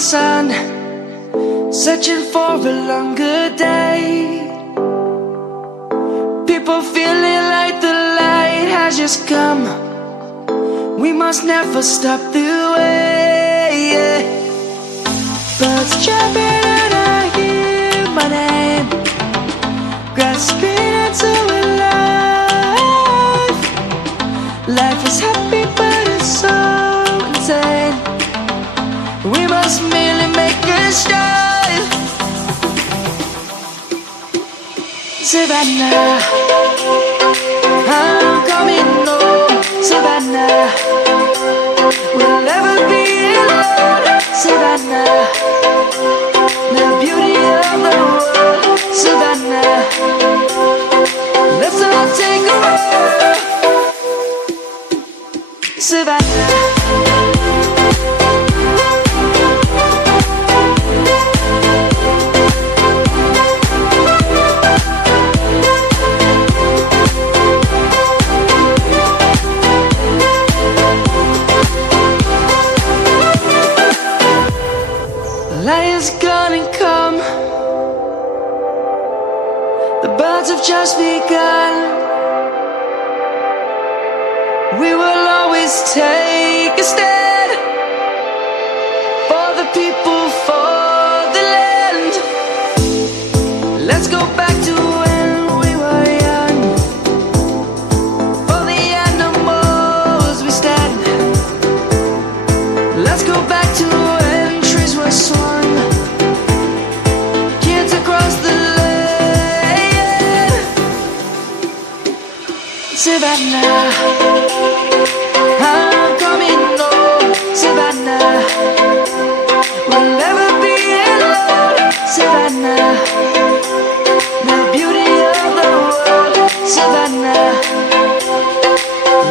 sun, searching for a longer day. People feeling like the light has just come. We must never stop the way, yeah. Birds chirping and I hear my name, grasping into a life. Life is happy but it's so insane. We must merely make a start. Savannah, I'm coming home. Savannah, we'll never be alone. Savannah, the beauty of the world. Savannah, let's all take a walk. Savannah. Light is gonna come. The birds have just begun. We will always take a stand for the people, for the land. Let's go back to when we were young. For the animals we stand. Let's go back to when trees were swung. Savannah, I'm coming home. Savannah, we'll never be alone. Savannah, the beauty of the world. Savannah,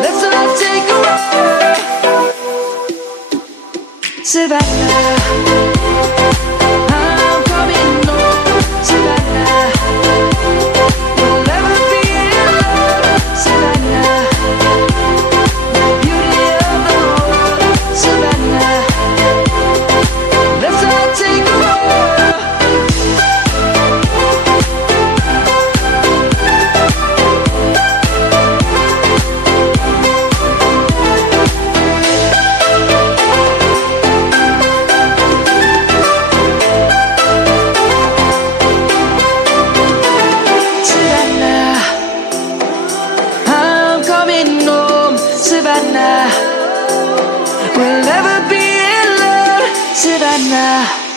let's all take a walk. Savannah, I'm coming home. Savannah, we'll never be alone. Savannah, the beauty of the world. Savannah, let's all take a walk. Savannah, I'm coming home. Savannah, we'll never be alone. Savannah.